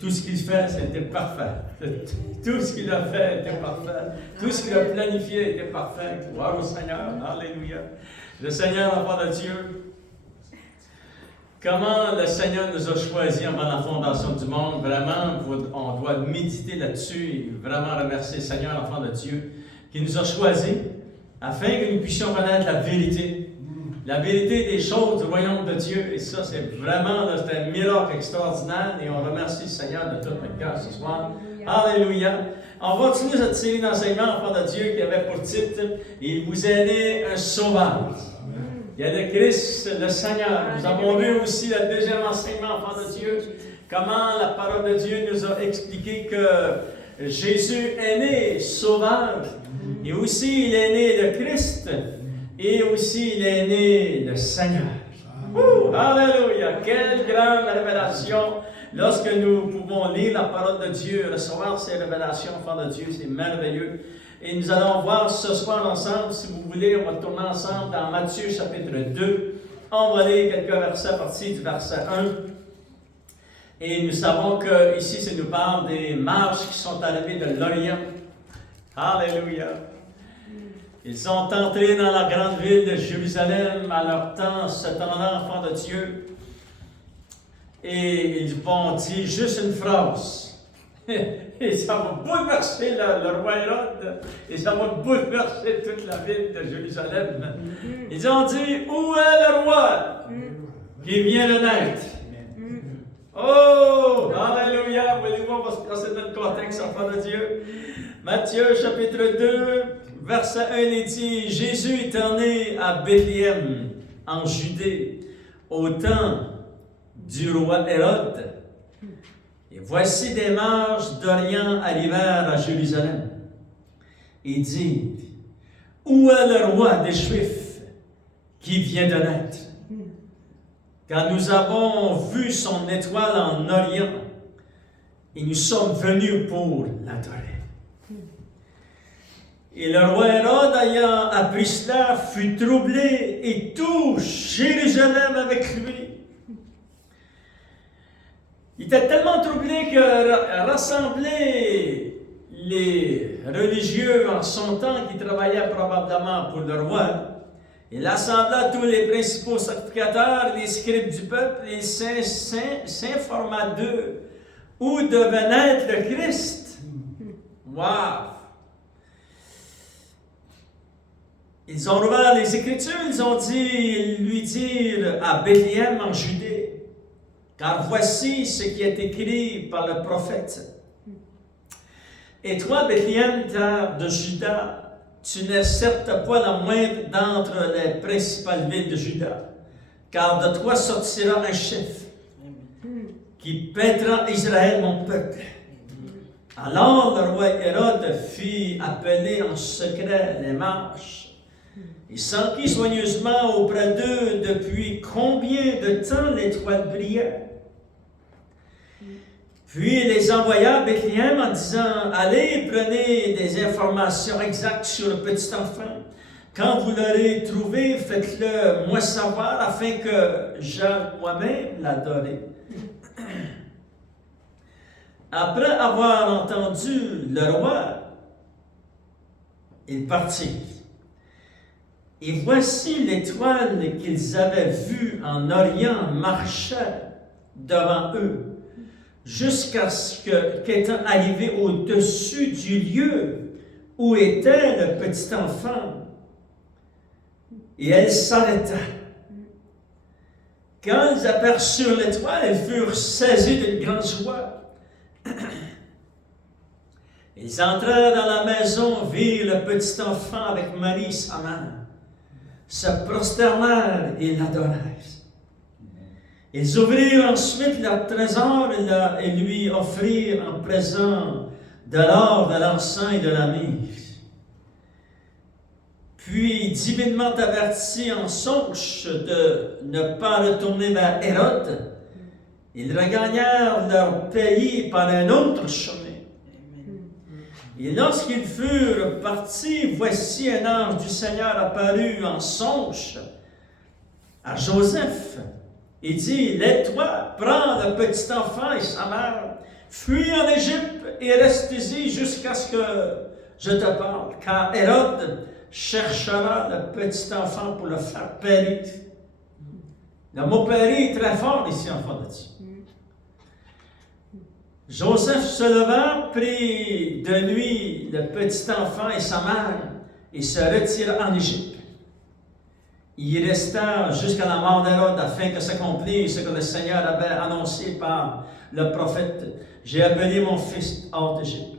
Tout ce qu'il fait, c'était parfait. Tout ce qu'il a fait était parfait. Tout ce qu'il a planifié était parfait. Gloire au Seigneur. Alléluia. Le Seigneur, enfant de Dieu. Comment le Seigneur nous a choisis avant la fondation du monde. Vraiment, on doit méditer là-dessus et vraiment remercier le Seigneur, enfant de Dieu, qui nous a choisis afin que nous puissions connaître la vérité. La vérité des choses du royaume de Dieu. Et ça, c'est vraiment c'est un miracle extraordinaire. Et on remercie le Seigneur de tout notre cœur ce soir. Alléluia. On va continuer cette série d'enseignements, enfant de Dieu, qui avait pour titre « Il vous est né un sauveur ». Il y a le Christ, le Seigneur. Nous avons vu aussi le deuxième enseignement, enfant de Dieu, comment la parole de Dieu nous a expliqué que Jésus est né sauveur. Et aussi, il est né le Christ. Et aussi, il est né le Seigneur. Alléluia! Quelle grande révélation! Lorsque nous pouvons lire la parole de Dieu, recevoir ces révélations, enfants de Dieu, c'est merveilleux. Et nous allons voir ce soir ensemble, si vous voulez, on va tourner ensemble dans Matthieu chapitre 2. On va lire quelques versets à partir du verset 1. Et nous savons que ici, ça nous parle des mages qui sont arrivés de l'Orient. Alléluia! Ils sont entrés dans la grande ville de Jérusalem à leur temps, ce temps-là, enfants de Dieu. Et ils vont dire juste une phrase. Et ça va bouleverser le roi Hérode. Et ça va bouleverser toute la ville de Jérusalem. Ils ont dit, où est le roi qui vient de naître? Oh, alléluia! Voulez-vous, on va se placer dans le contexte, enfants de Dieu. Matthieu chapitre 2. Verset 1, il dit, Jésus est né à Bethléem, en Judée, au temps du roi Hérode. Et voici des mages d'Orient arrivèrent à Jérusalem. Ils disent, où est le roi des Juifs qui vient de naître? Car nous avons vu son étoile en Orient et nous sommes venus pour l'adorer. Et le roi Hérode, ayant appris cela, fut troublé et tout Jérusalem avec lui. Il était tellement troublé que rassembler les religieux en son temps qui travaillaient probablement pour le roi, il assembla tous les principaux sacrificateurs, les scribes du peuple, et s'informa d'eux où devait naître le Christ. Wow! Ils ont ouvert les Écritures, ils lui dirent à Bethléem en Judée, car voici ce qui est écrit par le prophète. Et toi, Bethléem, terre de Juda, tu n'es certes pas la moindre d'entre les principales villes de Juda, car de toi sortira un chef qui paîtra Israël, mon peuple. Alors le roi Hérode fit appeler en secret les mages. Il s'enquit soigneusement auprès d'eux depuis combien de temps l'étoile brillait. Puis il les envoya à Bethléem en disant, allez, prenez des informations exactes sur le petit enfant. Quand vous l'aurez trouvé, faites-le moi savoir afin que j'aille moi-même l'adorer. Après avoir entendu le roi, ils partirent. Et voici l'étoile qu'ils avaient vue en Orient marchait devant eux, jusqu'à ce qu'étant arrivé au-dessus du lieu où était le petit enfant, et elle s'arrêta. Quand ils aperçurent l'étoile, ils furent saisis d'une grande joie. Ils entrèrent dans la maison, virent le petit enfant avec Marie, sa mère, se prosternèrent et l'adorèrent. Ils ouvrirent ensuite leur trésor et lui offrirent en présent de l'or, de l'encens et de la myrrhe. Puis, divinement avertis en songe de ne pas retourner vers Hérode, ils regagnèrent leur pays par un autre chemin. Et lorsqu'ils furent partis, voici un ange du Seigneur apparut en songe à Joseph. Il dit, lève-toi, prends le petit enfant et sa mère, fuis en Égypte et reste ici jusqu'à ce que je te parle, car Hérode cherchera le petit enfant pour le faire périr. Le mot périr est très fort ici, enfant de Dieu. Joseph se leva, prit de nuit le petit enfant et sa mère, et se retira en Égypte. Il y resta jusqu'à la mort d'Hérode, afin que s'accomplisse ce que le Seigneur avait annoncé par le prophète. J'ai appelé mon fils hors d'Égypte.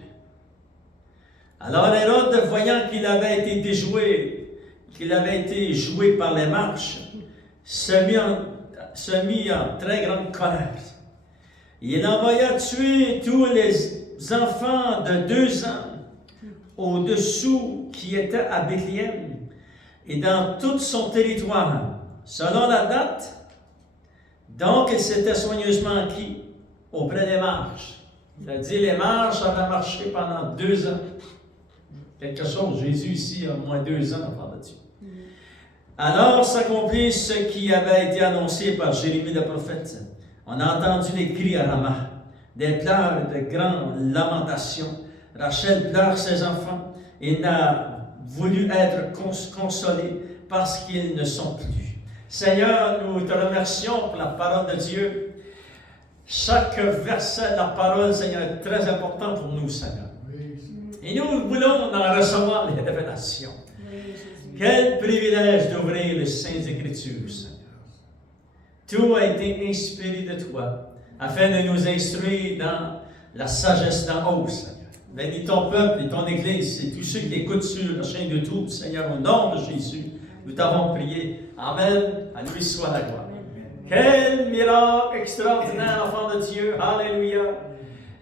Alors Hérode, voyant qu'il avait été déjoué, qu'il avait été joué par les marches, se mit en très grande colère. Il envoya tuer tous les enfants de 2 ans au-dessous qui étaient à Bethléem et dans tout son territoire, selon la date. Donc, il s'était soigneusement acquis auprès des marches. C'est-à-dire, les marches avaient marché pendant 2 ans. Quelque chose, Jésus ici a au moins 2 ans, enfant de Dieu. Alors s'accomplit ce qui avait été annoncé par Jérémie le prophète. On a entendu des cris à Rama, des pleurs et de grandes lamentations. Rachel pleure ses enfants et n'a voulu être consolée parce qu'ils ne sont plus. Seigneur, nous te remercions pour la parole de Dieu. Chaque verset de la parole, Seigneur, est très important pour nous, Seigneur. Et nous voulons en recevoir les révélations. Quel privilège d'ouvrir les Saintes Écritures, Seigneur. Tout a été inspiré de toi, afin de nous instruire dans la sagesse d'en haut, Seigneur. Bénis ton peuple et ton Église et tous ceux qui écoutent sur la chaîne de YouTube, Seigneur, au nom de Jésus. Nous t'avons prié. Amen. À lui soit la gloire. Quel miracle extraordinaire, enfant de Dieu. Alléluia.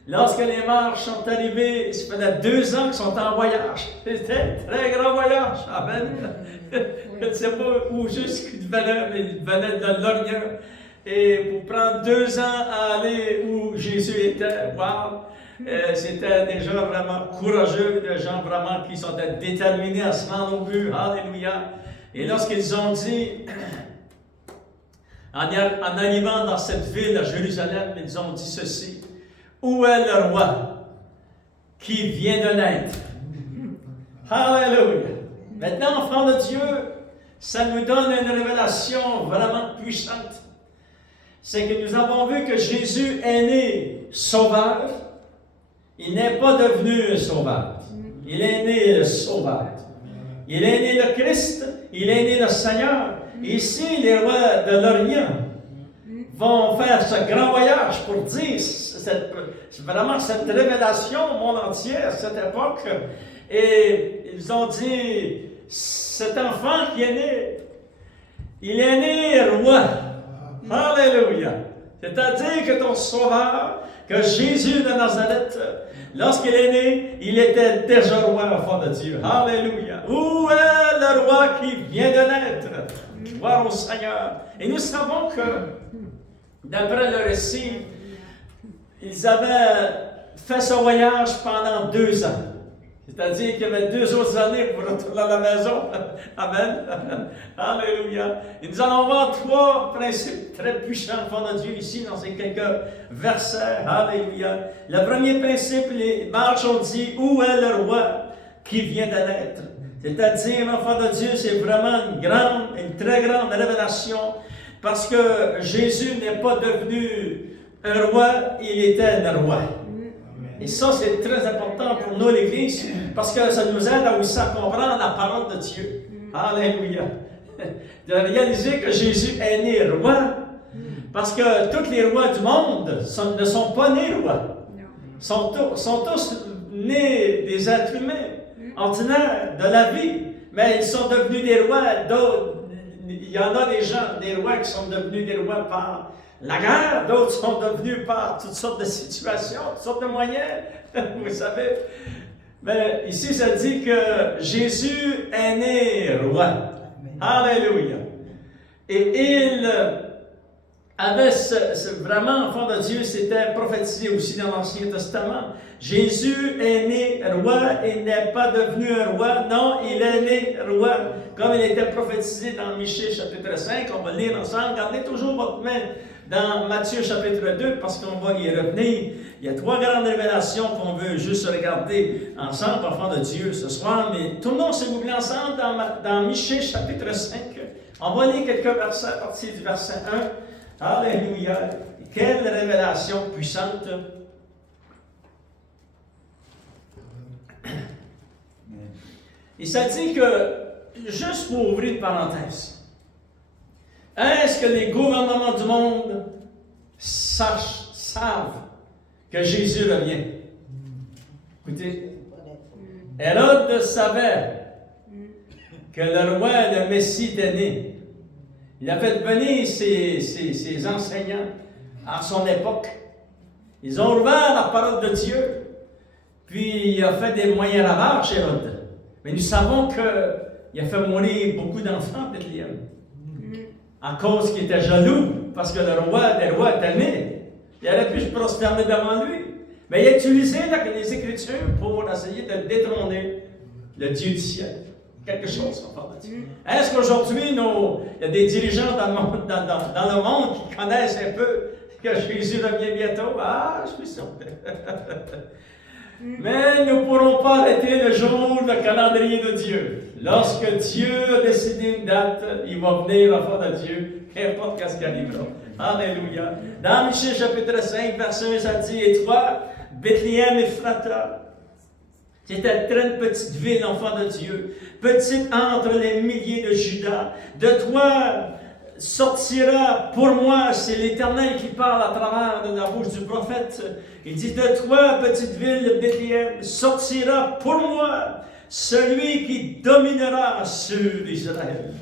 Lorsque les marches sont arrivées, ça faisait 2 ans qu'ils sont en voyage. C'était un très grand voyage. Amen. Je ne sais pas où juste qu'ils venaient, mais ils venaient de l'Orient. Et pour prendre 2 ans à aller où Jésus était, wow, c'était des gens vraiment courageux, des gens vraiment qui sont déterminés à se rendre au but. Alléluia. Et lorsqu'ils ont dit, en arrivant dans cette ville à Jérusalem, ils ont dit ceci: où est le roi qui vient de naître? Alléluia. Maintenant, enfants de Dieu, ça nous donne une révélation vraiment puissante. C'est que nous avons vu que Jésus est né sauveur. Il n'est pas devenu un sauveur. Il est né le sauveur. Il est né le Christ. Il est né le Seigneur. Ici, les rois de l'Orient vont faire ce grand voyage pour dire vraiment cette révélation au monde entier à cette époque. Et ils ont dit, cet enfant qui est né, il est né roi. Alléluia. C'est-à-dire que ton sauveur, que Jésus de Nazareth, lorsqu'il est né, il était déjà roi, enfant de Dieu. Alléluia. Où est le roi qui vient de naître? Gloire au Seigneur. Et nous savons que, d'après le récit, ils avaient fait ce voyage pendant 2 ans. C'est-à-dire qu'il y avait 2 autres années pour retourner à la maison. Amen. Alléluia. Et nous allons voir 3 principes très puissants, enfants de Dieu, ici, dans ces quelques versets. Alléluia. Le premier principe, les marches ont dit, où est le roi qui vient de naître? C'est-à-dire, enfant de Dieu, c'est vraiment une très grande révélation, parce que Jésus n'est pas devenu un roi, il était un roi. Et ça, c'est très important pour nous, l'Église, parce que ça nous aide à aussi à comprendre la parole de Dieu. Alléluia. De réaliser que Jésus est né roi, parce que tous les rois du monde ne sont pas nés rois. Sont tous nés des êtres humains, ordinaires, de la vie, mais ils sont devenus des rois. Il y en a des rois qui sont devenus des rois par la guerre, d'autres sont devenus par toutes sortes de situations, toutes sortes de moyens, vous savez. Mais ici, ça dit que Jésus est né roi. Alléluia. Et il avait vraiment, enfant de Dieu, c'était prophétisé aussi dans l'Ancien Testament. Jésus est né roi, il n'est pas devenu un roi, non, il est né roi, comme il était prophétisé dans Michée chapitre 5, on va lire ensemble. Gardez toujours votre main dans Matthieu chapitre 2, parce qu'on va y revenir. Il y a 3 grandes révélations qu'on veut juste regarder ensemble, enfants de Dieu, ce soir. Mais tournons, s'il vous plaît, ensemble dans Michée chapitre 5. On va lire quelques versets à partir du verset 1. Alléluia! Quelle révélation puissante! Il s'est dit que, juste pour ouvrir une parenthèse, est-ce que les gouvernements du monde savent que Jésus revient? Écoutez, Hérode savait que le roi, le Messie, était né. Il a fait venir ses enseignants à son époque. Ils ont ouvert la parole de Dieu, puis il a fait des moyens ravages, Hérode. Mais nous savons qu'il a fait mourir beaucoup d'enfants, Bethléem, à cause qu'il était jaloux, parce que le roi des rois était né. Il aurait pu se prosterner devant lui. Mais il a utilisé les Écritures pour essayer de détrôner le Dieu du ciel. Quelque chose, on parle de Dieu. Est-ce qu'aujourd'hui, il y a des dirigeants dans le monde qui connaissent un peu que Jésus revient bientôt? Ah, je suis sûr. Mais nous ne pourrons pas arrêter le jour, le calendrier de Dieu. Lorsque Dieu a décidé une date, il va venir l'enfant de Dieu, qu'importe ce qui arrivera. Alléluia. Dans Michée chapitre 5, verset 1, ça dit, et toi, Bethléem Ephrata, c'était une petite ville, enfant de Dieu, petite entre les milliers de Judas. De toi sortira pour moi, c'est l'Éternel qui parle à travers de la bouche du prophète. Il dit, de toi, petite ville de Bethléem, sortira pour moi celui qui dominera sur Israël.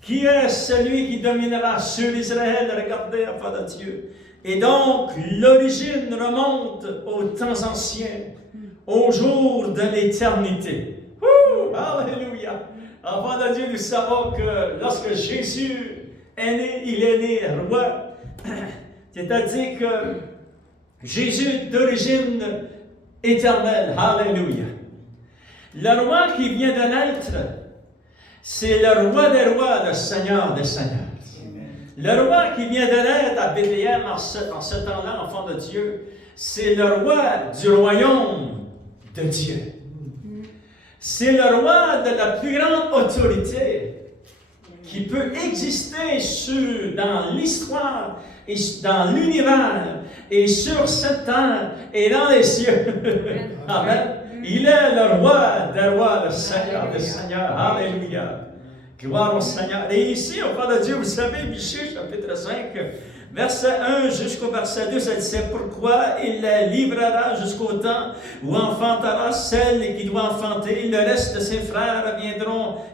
Qui est celui qui dominera sur Israël? Regardez, enfant de Dieu. Et donc, l'origine remonte aux temps anciens, au jour de l'éternité. Alléluia! Enfant de Dieu, nous savons que lorsque Jésus est né, il est né roi. C'est-à-dire que Jésus est d'origine éternelle. Alléluia! Le roi qui vient de naître, c'est le roi des rois, le Seigneur des seigneurs. Le roi qui vient de naître à Bethléem en ce temps-là, enfant de Dieu, c'est le roi du royaume de Dieu. C'est le roi de la plus grande autorité qui peut exister dans l'histoire et dans l'univers et sur cette terre et dans les cieux. Amen. Il est le roi des rois, le Seigneur des seigneurs. Alléluia. Gloire au Seigneur. Et ici, on parle de Dieu, vous savez, Michée, chapitre 5, verset 1 jusqu'au verset 2, ça dit, c'est pourquoi il les livrera jusqu'au temps où enfantera celle qui doit enfanter. Le reste de ses frères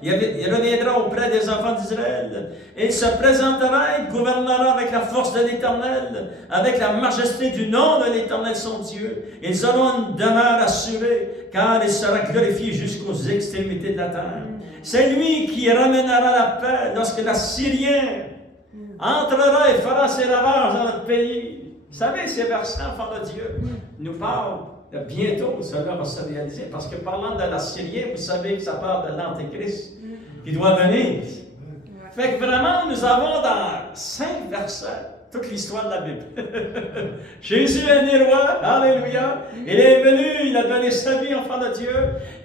il reviendra auprès des enfants d'Israël. Il se présentera, il gouvernera avec la force de l'Éternel, avec la majesté du nom de l'Éternel son Dieu. Ils auront une demeure assurée, car il sera glorifié jusqu'aux extrémités de la terre. C'est lui qui ramènera la paix lorsque l'Assyrien entrera et fera ses ravages dans notre pays. Vous savez, ces versets, enfants de Dieu, nous parlent de bientôt, cela va se réaliser, parce que parlant de l'Assyrien, vous savez que ça parle de l'Antéchrist qui doit venir. Fait que vraiment, nous avons dans 5 versets toute l'histoire de la Bible. Jésus est né roi, alléluia. Il est venu, il a donné sa vie, enfant de Dieu,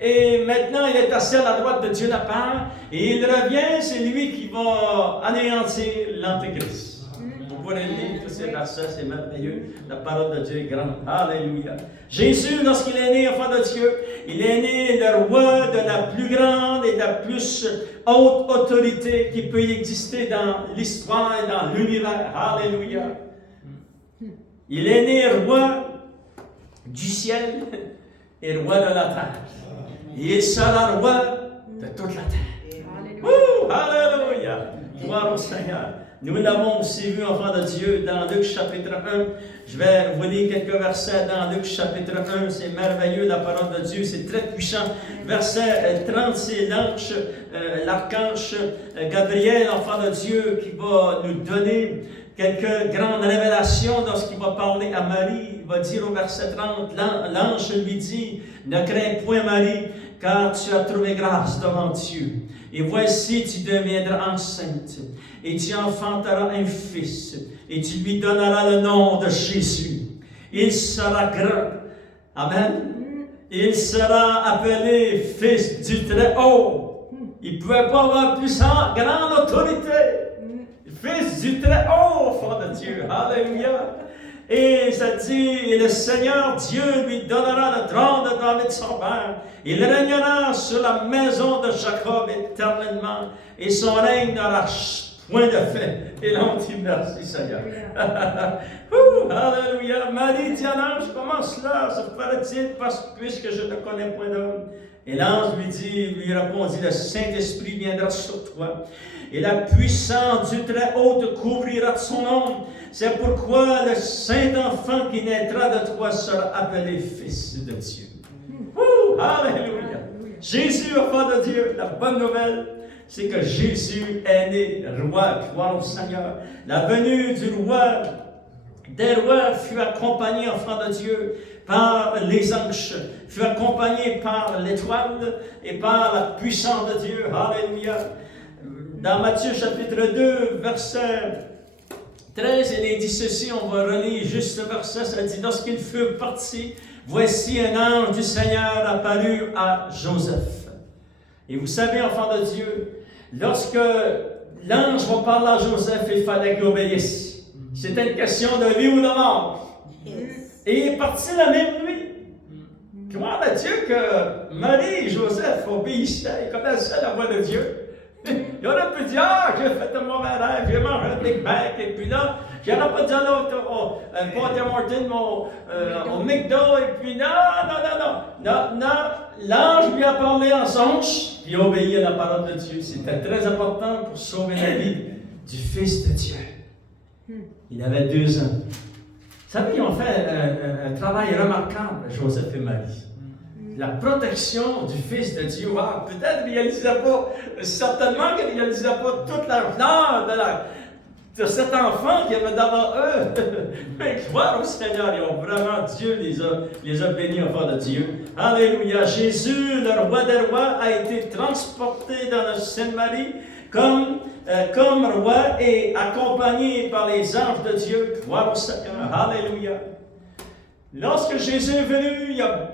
et maintenant il est assis à la droite de Dieu la part, et il revient, c'est lui qui va anéantir l'Antéchrist. Vous pourrez lire tous ces versets, c'est merveilleux. La parole de Dieu est grande. Alléluia. Jésus, lorsqu'il est né, enfant de Dieu, il est né le roi de la plus grande et la plus haute autorité qui peut exister dans l'histoire et dans l'univers. Alléluia. Il est né roi du ciel et roi de la terre. Et il sera roi de toute la terre. Alléluia. Gloire au Seigneur. Nous l'avons aussi vu, enfants de Dieu, dans Luc chapitre 1. Je vais vous lire quelques versets dans Luc chapitre 1. C'est merveilleux, la parole de Dieu, c'est très puissant. Verset 30, c'est l'archange Gabriel, enfant de Dieu, qui va nous donner quelques grandes révélations lorsqu'il va parler à Marie. Il va dire au verset 30, l'ange lui dit, ne crains point Marie, car tu as trouvé grâce devant Dieu. Et voici, tu deviendras enceinte, et tu enfanteras un fils, et tu lui donneras le nom de Jésus. Il sera grand. Amen. Il sera appelé Fils du Très-Haut. Il ne pouvait pas avoir plus grande autorité. Fils du Très-Haut, enfant de Dieu. Alléluia. Et ça dit, et le Seigneur Dieu lui donnera le trône de David son père. Il régnera sur la maison de Jacob éternellement, et son règne n'aura point de fin. Et là, on dit merci Seigneur. Alléluia. Marie dit à l'ange, comment cela se ferait-il puisque je ne connais point d'homme? Et l'ange lui répondit, le Saint-Esprit viendra sur toi, et la puissance du Très-Haut te couvrira de son ombre. C'est pourquoi le Saint-Enfant qui naîtra de toi sera appelé Fils de Dieu. Alléluia. Jésus, enfant de Dieu, la bonne nouvelle, c'est que Jésus est né roi, gloire au Seigneur. La venue du roi des rois fut accompagnée, enfant de Dieu, par les anges, fut accompagnée par l'étoile et par la puissance de Dieu. Alléluia. Dans Matthieu chapitre 2, verset 13, il est dit ceci, on va relire juste ce verset, ça dit, lorsqu'ils furent partis, voici un ange du Seigneur apparut à Joseph. Et vous savez, enfant de Dieu, lorsque l'ange va parler à Joseph, il fallait qu'il obéisse. C'était une question de vie ou de mort. Et il est parti la même nuit. Gloire à Dieu que Marie et Joseph obéissaient, ils connaissaient la voix de Dieu. Il aurait pu dire, ah, j'ai fait un mauvais rêve, j'ai mangé un Big Mac, et puis là, j'aurais pas dit au Port Martin, au McDo, et puis non, l'ange lui a parlé en songe, puis il a obéi à la parole de Dieu. C'était très important pour sauver la vie du Fils de Dieu. Il avait 2 ans. Vous savez, ils ont fait un travail remarquable, Joseph et Marie. La protection du Fils de Dieu. Wow, peut-être qu'ils ne réalisaient pas, certainement qu'ils ne réalisaient pas toute la fleur de cet enfant qui avait devant eux. Mais gloire au Seigneur, ils ont vraiment, Dieu les a bénis enfants de Dieu. Alléluia. Jésus, le roi des rois, a été transporté dans la Sainte Marie comme roi et accompagné par les anges de Dieu. Gloire au Seigneur. Alléluia. Lorsque Jésus est venu, il y a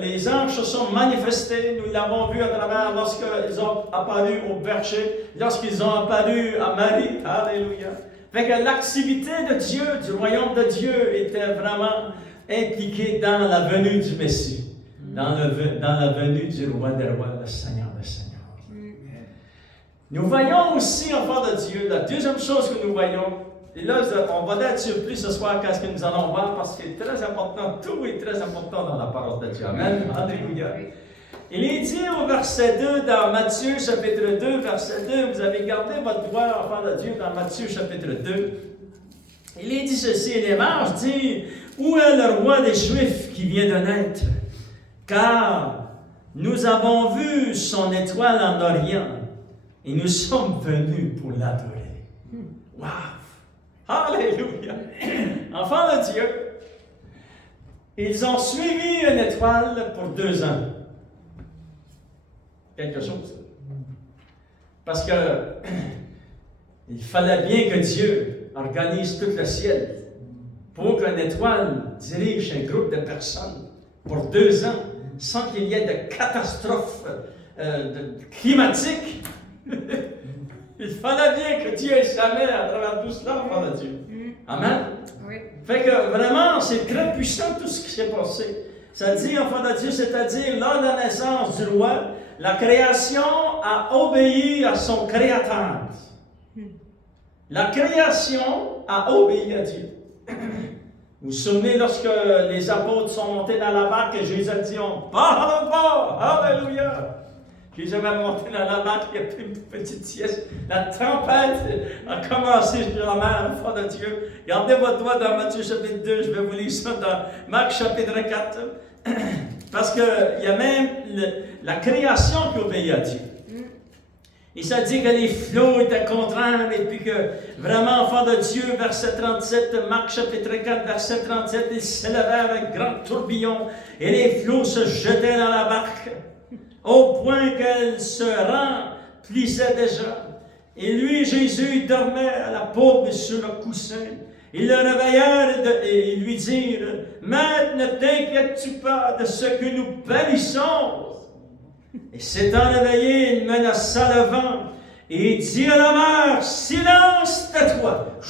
les anges se sont manifestés, nous l'avons vu à travers lorsqu'ils ont apparu au berger, lorsqu'ils ont apparu à Marie, alléluia. Fait que l'activité de Dieu, du royaume de Dieu, était vraiment impliquée dans la venue du Messie, dans la venue du roi des rois, le Seigneur des Seigneurs. Nous voyons aussi, enfants de Dieu, la deuxième chose que nous voyons. Et là, on va être surpris ce soir qu'est-ce que nous allons voir, parce que c'est très important, tout est très important dans la parole de Dieu. Amen. Alléluia. Il est dit au verset 2 dans Matthieu chapitre 2, verset 2, vous avez gardé votre doigt, enfant de Dieu, dans Matthieu chapitre 2. Il est dit ceci, les mages disent, où est le roi des Juifs qui vient de naître? Car nous avons vu son étoile en Orient, et nous sommes venus pour l'adorer. Wow! Alléluia! Enfants de Dieu, ils ont suivi une étoile pour 2 ans. Quelque chose. Parce que il fallait bien que Dieu organise tout le ciel pour qu'une étoile dirige un groupe de personnes pour 2 ans sans qu'il y ait de catastrophe climatique. Il fallait bien que Dieu jamais à travers tout cela, enfant de Dieu. Amen? Oui. Fait que vraiment, c'est très puissant tout ce qui s'est passé. Ça dit, enfant de Dieu, c'est-à-dire, lors de la naissance du roi, la création a obéi à son créateur. La création a obéi à Dieu. Vous vous souvenez lorsque les apôtres sont montés dans la barque et Jésus a dit, on parle pas, alléluia. Jésus va monter dans la barque, il y a pris une petite sieste. La tempête a commencé sur la mer, enfant de Dieu. Gardez votre doigt dans Matthieu chapitre 2, je vais vous lire ça dans Marc chapitre 4. Parce qu'il y a même la création qui obéit à Dieu. Et ça dit que les flots étaient contraires, et puis que vraiment, enfant de Dieu, verset 37, Marc chapitre 4, verset 37, il s'élevait avec grand tourbillon, et les flots se jetaient dans la barque. au point qu'elle se remplissait déjà. Et lui, Jésus, il dormait à la paume sur le coussin. Ils le réveillèrent et lui dirent, « Maître, ne t'inquiètes-tu pas de ce que nous périssons? » Et s'étant réveillé, il menaça le vent et dit à la mer, « Silence, tais-toi! »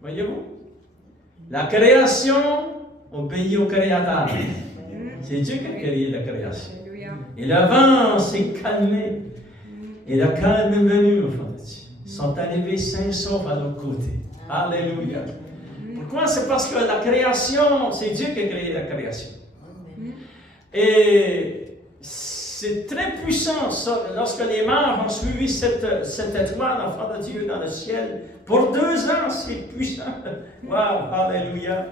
Voyez-vous? La création obéit au Créateur. C'est Dieu qui a créé la création. Et le vent s'est calmé. Et le calme est venu, au fond de Dieu. Ils sont arrivés sains saufs à l'autre côté. Alléluia. Pourquoi? C'est parce que la création, c'est Dieu qui a créé la création. Et c'est très puissant, ça, lorsque les morts ont suivi cette étoile, enfant de Dieu, dans le ciel. Pour 2 ans, c'est puissant. Wow, alléluia.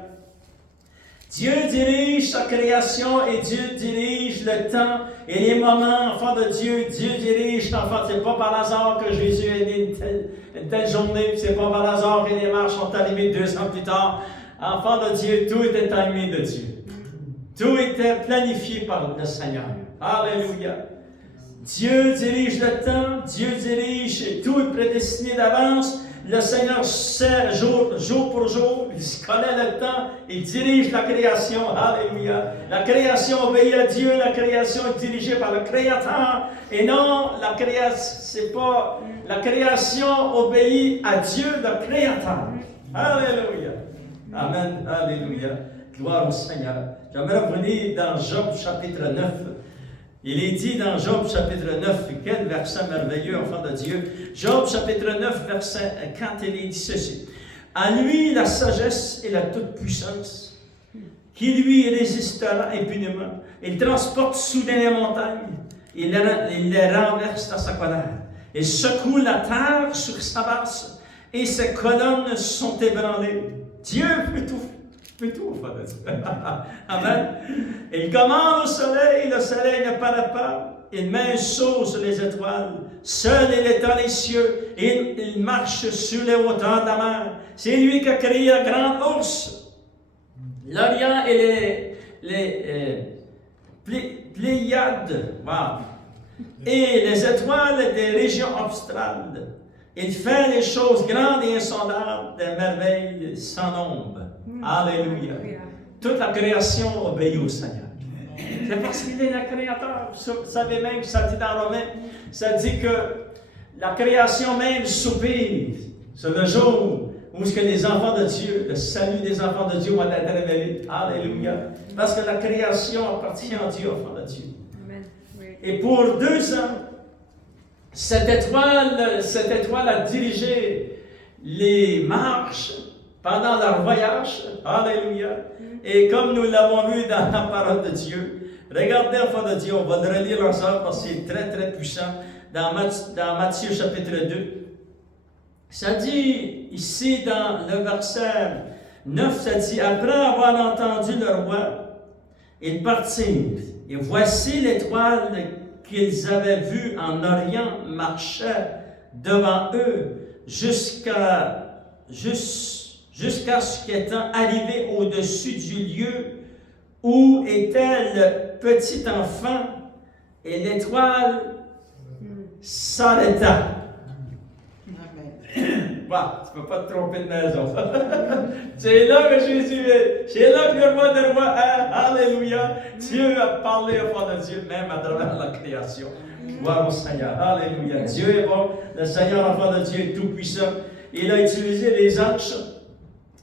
Dieu dirige sa création et Dieu dirige le temps et les moments, enfant de Dieu. Dieu dirige l'enfant. C'est pas par hasard que Jésus est né une telle journée. C'est pas par hasard que les marches sont arrivées 2 ans plus tard. Enfant de Dieu, tout était timé de Dieu. Tout était planifié par le Seigneur. Alléluia. Dieu dirige le temps, Dieu dirige, et tout est prédestiné d'avance. Le Seigneur sait jour pour jour, il connaît le temps, il dirige la création. Alléluia. La création obéit à Dieu, la création est dirigée par le Créateur. Et non, la création obéit à Dieu, le Créateur. Alléluia. Amen. Alléluia. Gloire au Seigneur. J'aimerais revenir dans Job chapitre 9. Il est dit dans Job chapitre 9, quel verset merveilleux, enfant de Dieu. Job chapitre 9, verset 4, il est dit ceci. À lui la sagesse et la toute-puissance, qui lui résistera impunément. Il transporte soudain les montagnes, il les renverse dans sa colère. Il secoue la terre sur sa base, et ses colonnes sont ébranlées. Dieu peut tout. Enfant de Dieu. Amen. Il commande au soleil, le soleil ne paraît pas. Il met un sceau sur les étoiles. Seul il est dans les cieux. Il marche sur les hauteurs de la mer. C'est lui qui a créé la grande ours, l'Orient et les Pléiades. Wow. Et les étoiles des régions australes. Il fait les choses grandes et insondables, des merveilles sans nombre. Alléluia. Toute la création obéit au Seigneur. C'est parce qu'il est le Créateur. Vous savez même, ça dit dans Romains, ça dit que la création même soupire sur le jour où les enfants de Dieu, le salut des enfants de Dieu vont être révélés. Alléluia. Parce que la création appartient à Dieu, enfants de Dieu. Et pour 2 ans, cette étoile a dirigé les marches pendant leur voyage. Alléluia. Et comme nous l'avons vu dans la parole de Dieu, regardez, enfants de Dieu, on va le relire ensemble parce que c'est très très puissant. Dans Matthieu chapitre 2, ça dit ici dans le verset 9, ça dit, après avoir entendu le roi, ils partirent. Et voici l'étoile qu'ils avaient vue en Orient marchait devant eux jusqu'à ce qu'étant arrivé au-dessus du lieu où était le petit enfant, et l'étoile s'arrêta. Bah, tu ne peux pas te tromper de maison. C'est là que Jésus est. C'est là que le roi des rois est. Alléluia. Dieu a parlé au fond de Dieu, même à travers la création. Gloire au Seigneur. Alléluia. Dieu est bon. Le Seigneur, enfant de Dieu, est tout-puissant. Il a utilisé les anges.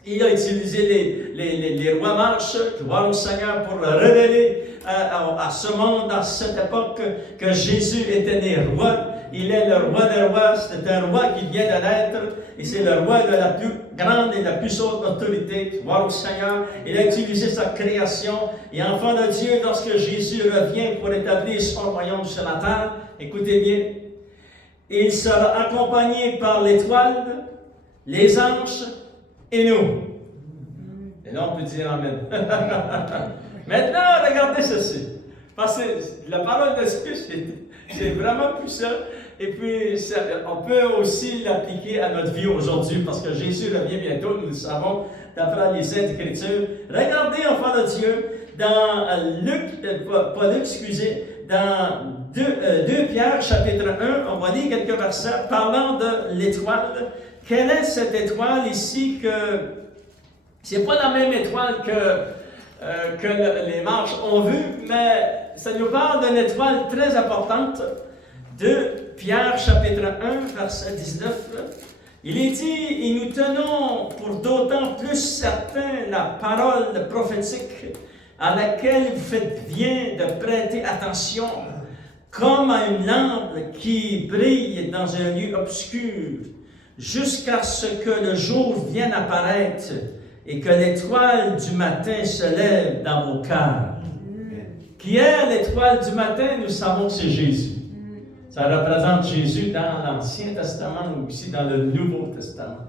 Il a utilisé les rois marches, gloire au Seigneur, pour révéler à ce monde, à cette époque, que Jésus était né roi. Il est le roi des rois, c'est un roi qui vient de naître, et c'est le roi de la plus grande et la plus haute autorité, gloire au Seigneur. Il a utilisé sa création, et enfant de Dieu, lorsque Jésus revient pour établir son royaume sur la terre, écoutez bien, il sera accompagné par l'étoile, les anges, et nous. Et là, on peut dire Amen. Maintenant, regardez ceci. Parce que la parole de Dieu, c'est vraiment puissant. Et puis, on peut aussi l'appliquer à notre vie aujourd'hui, parce que Jésus revient bientôt, nous le savons, d'après les Saintes Écritures. Regardez, enfants de Dieu, dans dans 2 Pierre, chapitre 1, on va lire quelques versets parlant de l'étoile. Quelle est cette étoile ici que c'est pas la même étoile que les mages ont vue, mais ça nous parle d'une étoile très importante. 2 Pierre, chapitre 1, verset 19. Il est dit, et nous tenons pour d'autant plus certain la parole prophétique à laquelle vous faites bien de prêter attention, comme à une lampe qui brille dans un lieu obscur, jusqu'à ce que le jour vienne apparaître et que l'étoile du matin se lève dans vos cœurs. Qui est l'étoile du matin? Nous savons que c'est Jésus. Ça représente Jésus dans l'Ancien Testament ou aussi dans le Nouveau Testament.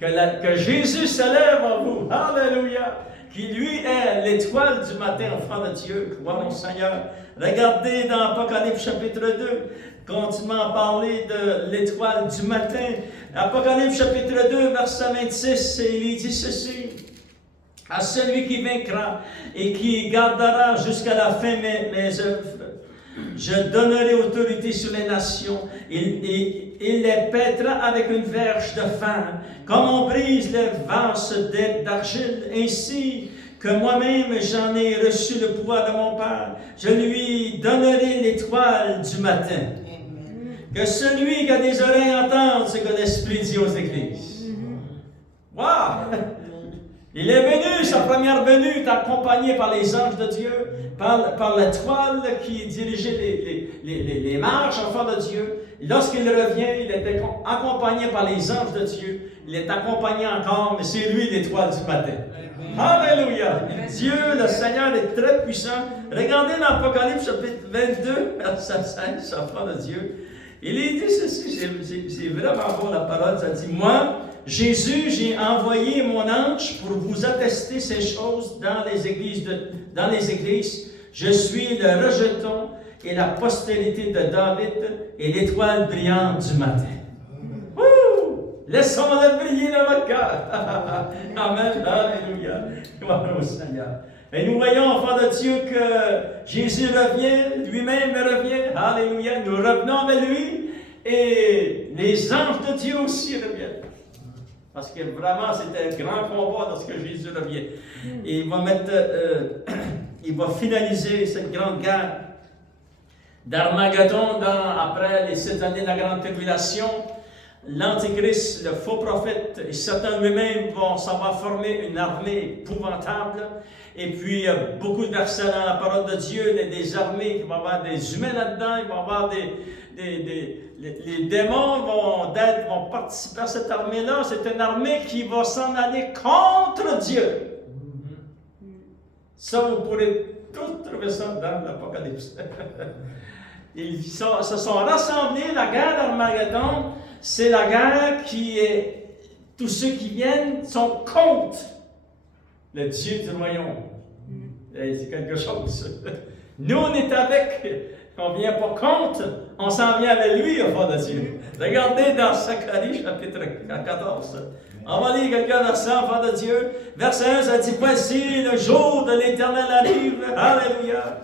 Que Jésus se lève en vous. Alléluia! Qui lui est l'étoile du matin, enfant de Dieu. Gloire au Seigneur. Regardez dans Apocalypse chapitre 2, continuons à parler de l'étoile du matin. Apocalypse chapitre 2, verset 26, il dit ceci. À celui qui vaincra et qui gardera jusqu'à la fin mes œuvres, je donnerai autorité sur les nations. Il les pètera avec une verge de fer, comme on brise les vases d'argile, ainsi que moi-même j'en ai reçu le pouvoir de mon Père. Je lui donnerai l'étoile du matin. Amen. Que celui qui a des oreilles entende ce que l'Esprit dit aux églises. Wow! Il est venu, sa première venue est accompagné par les anges de Dieu, par l'étoile qui dirigeait les marches, enfants de Dieu. Lorsqu'il revient, il était accompagné par les anges de Dieu. Il est accompagné encore, mais c'est lui l'étoile du matin. Alléluia! Dieu, le Seigneur, est très puissant. Regardez dans l'Apocalypse chapitre 22, verset 5, enfants de Dieu. Il est dit ceci, c'est vraiment bon la parole, ça dit, moi, Jésus, j'ai envoyé mon ange pour vous attester ces choses dans les églises. Je suis le rejeton et la postérité de David et l'étoile brillante du matin. Laissons-le briller dans notre cœur. Amen. Alléluia. Gloire au Seigneur. Et nous voyons, enfants de Dieu, que Jésus revient, lui-même revient. Alléluia. Nous revenons avec lui et les anges de Dieu aussi reviennent. Parce que vraiment, c'était un grand combat lorsque Jésus revient. Et il va finaliser cette grande guerre d'Armageddon après les 7 années de la grande tribulation. L'Antéchrist, le faux prophète, et Satan lui-même vont savoir former une armée épouvantable. Et puis, il y a beaucoup de versets dans la parole de Dieu, des armées, il va y avoir des humains là-dedans, il va y avoir les démons vont participer à cette armée-là. C'est une armée qui va s'en aller contre Dieu. Ça, vous pourrez tout trouver ça dans l'Apocalypse. Ils se sont rassemblés, la guerre d'Armageddon, c'est la guerre qui est... Tous ceux qui viennent sont contre le Dieu du royaume. C'est quelque chose. Nous, on est avec... On ne vient pas contre, on s'en vient avec lui, au fond de Dieu. Regardez dans Zacharie, chapitre 14. On va lire quelques versets, enfant de Dieu. Verset 1, ça dit, voici, le jour de l'Éternel arrive. Alléluia.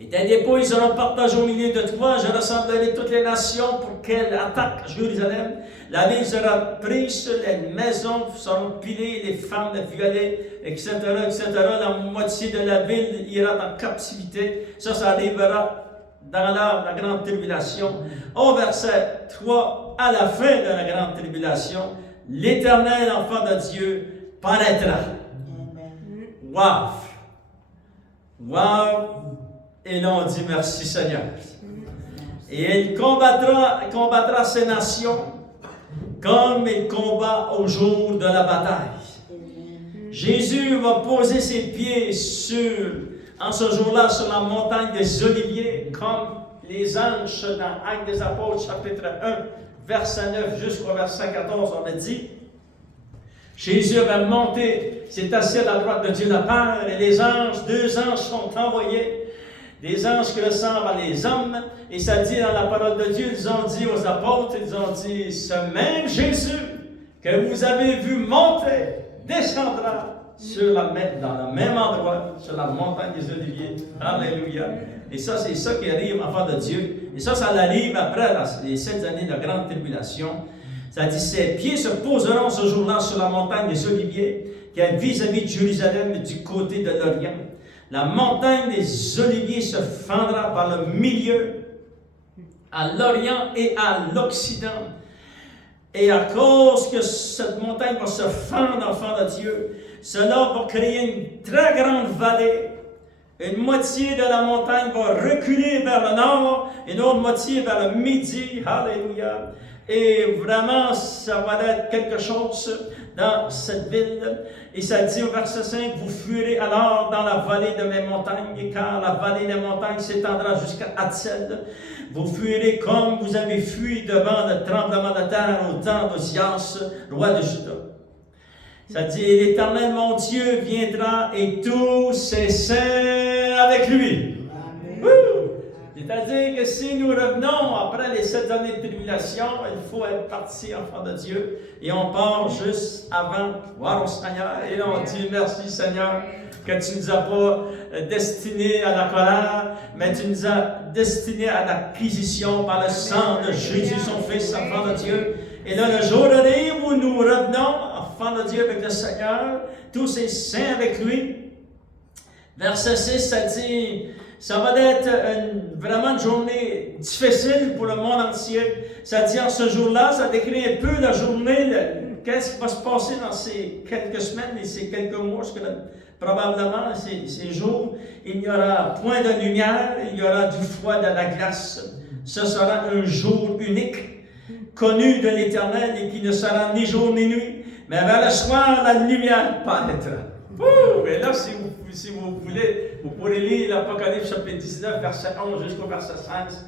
Et tes dépôts seront partagés au milieu de toi. Je rassemblerai toutes les nations pour qu'elles attaquent Jérusalem. La ville sera prise, les maisons seront pilées, les femmes violées, etc., etc. La moitié de la ville ira en captivité. Ça arrivera dans la grande tribulation. Au verset 3, à la fin de la grande tribulation, l'Éternel, enfant de Dieu, paraîtra. Wow! Wow! Et là, on dit merci Seigneur. Et il combattra ces nations comme il combat au jour de la bataille. Jésus va poser ses pieds en ce jour-là sur la montagne des Oliviers, comme les anges dans Actes des Apôtres, chapitre 1, verset 9 jusqu'au verset 14, on a dit. Jésus va monter, s'est assis à la droite de Dieu le Père, et les anges, 2 anges sont envoyés. Des anges qui ressemblent à les hommes, et ça dit dans la parole de Dieu, ils ont dit aux apôtres, ils ont dit, ce même Jésus que vous avez vu monter, descendra dans le même endroit, sur la montagne des Oliviers. Alléluia. Et ça, c'est ça qui arrive, enfant de Dieu. Et ça arrive après les 7 années de grande tribulation. Ça dit, ses pieds se poseront ce jour-là sur la montagne des Oliviers, qui est vis-à-vis de Jérusalem du côté de l'Orient. La montagne des Oliviers se fendra par le milieu, à l'Orient et à l'Occident. Et à cause que cette montagne va se fendre, enfant de Dieu, cela va créer une très grande vallée. Une moitié de la montagne va reculer vers le nord, une autre moitié vers le midi. Alléluia. Et vraiment, ça va être quelque chose dans cette ville. Et ça dit au verset 5, vous fuirez alors dans la vallée de mes montagnes, et quand la vallée des montagnes s'étendra jusqu'à Hatzed, vous fuirez comme vous avez fui devant le tremblement de terre au temps d'Osias, roi de Juda. Ça dit, l'Éternel mon Dieu viendra et tous ses saints avec lui. C'est-à-dire que si nous revenons après les 7 années de tribulation, il faut être parti, enfant de Dieu, et on part juste avant, voir au Seigneur, et on dit merci Seigneur, que tu ne nous as pas destinés à la colère, mais tu nous as destinés à l'acquisition par le sang de Jésus, son Fils, enfant de Dieu. Et là, le jour arrive où nous revenons, enfant de Dieu, avec le Seigneur, tous ses saints avec lui. Verset 6, ça dit, ça va être vraiment une journée difficile pour le monde entier. Ça dit en ce jour-là, ça décrit un peu la journée, qu'est-ce qui va se passer dans ces quelques semaines et ces quelques mois, parce que probablement ces jours, il n'y aura point de lumière, il y aura du froid, de la glace. Ce sera un jour unique, connu de l'Éternel et qui ne sera ni jour ni nuit, mais vers le soir, la lumière paraîtra. Et là, si vous voulez, vous pourrez lire l'Apocalypse chapitre 19, verset 11 jusqu'au verset 16.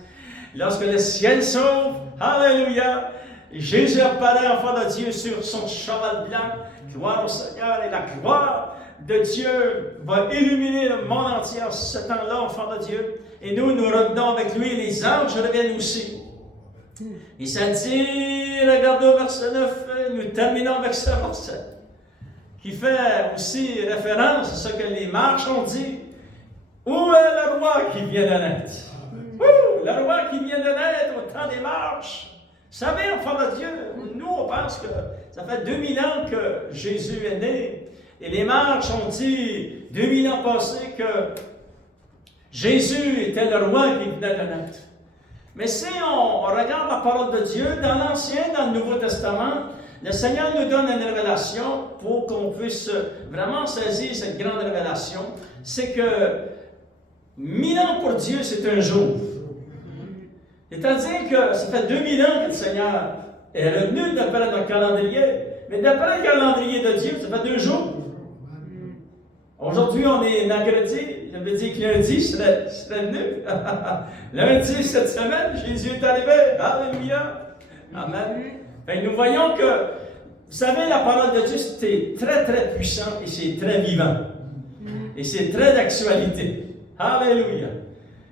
Lorsque le ciel s'ouvre, alléluia, Jésus apparaît, enfant de Dieu, sur son cheval blanc, gloire au Seigneur, et la gloire de Dieu va illuminer le monde entier en ce temps-là, enfant de Dieu. Et nous revenons avec lui, et les anges reviennent aussi. Et ça dit, regardez au verset 9, nous terminons avec ce verset, qui fait aussi référence à ce que les marches ont dit. Où est le roi qui vient de naître? Le roi qui vient de naître au temps des marches. Vous savez, enfant de Dieu, nous on pense que ça fait 2000 ans que Jésus est né. Et les marches ont dit, 2000 ans passés, que Jésus était le roi qui venait de naître. Mais si on regarde la parole de Dieu, dans l'Ancien, dans le Nouveau Testament, le Seigneur nous donne une révélation pour qu'on puisse vraiment saisir cette grande révélation. C'est que 1000 ans pour Dieu, c'est un jour. C'est-à-dire que ça fait 2000 ans que le Seigneur est revenu d'après notre calendrier. Mais d'après le calendrier de Dieu, ça fait 2 jours. Aujourd'hui, on est mercredi. Je me dis que lundi, je serais venu. Lundi, cette semaine, Jésus est arrivé. Alléluia. Amen. Fait que nous voyons que, vous savez, la parole de Dieu, c'est très, très puissant et c'est très vivant. Et c'est très d'actualité. Alléluia.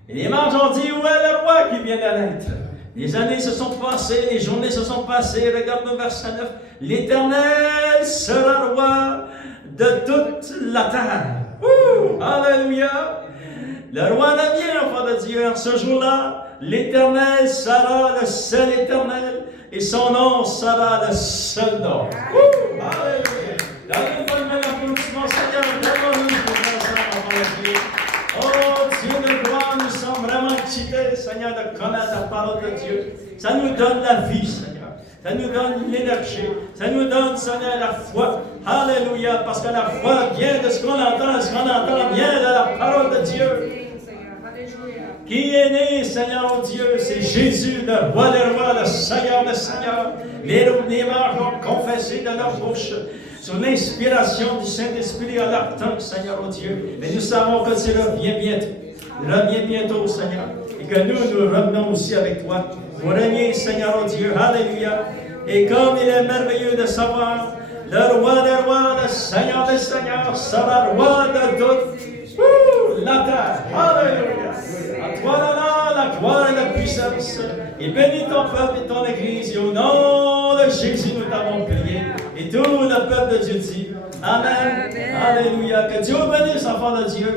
Et les marges ont dit, où est le roi qui vient de naître? Les années se sont passées, les journées se sont passées. Regarde le verset 9. L'Éternel sera roi de toute la terre. Alléluia. Le roi revient, enfant de Dieu. En ce jour-là, l'Éternel sera le seul Éternel. Et son nom sera le seul nom. Alléluia. Donnez-moi un applaudissement, Seigneur. Donne-nous oh, Dieu de gloire, nous sommes vraiment excités, Seigneur, de connaître la parole de Dieu. Ça nous donne la vie, Seigneur. Ça nous donne l'énergie. Ça nous donne, Seigneur, la foi. Alléluia. Parce que la foi vient de ce qu'on entend. Ce qu'on entend vient de la parole de Dieu. Qui est né, Seigneur, oh Dieu, c'est Jésus, le roi des rois, le Seigneur des seigneurs. Les marches ont confessé de leur bouche sous l'inspiration du Saint-Esprit à leur temps, Seigneur, oh Dieu. Mais nous savons que tu reviens bientôt. Reviens bientôt, Seigneur. Et que nous revenons aussi avec toi. Pour régner, Seigneur, oh Dieu. Alléluia. Et comme il est merveilleux de savoir, le roi des rois, le Seigneur des seigneurs, sera roi de toute la terre. Alléluia. À toi la gloire et la puissance. Et bénis ton peuple et ton Église. Et au nom de Jésus, nous t'avons prié. Et tout le peuple de Dieu dit Amen. Amen. Alléluia. Que Dieu vous bénisse, enfants de Dieu.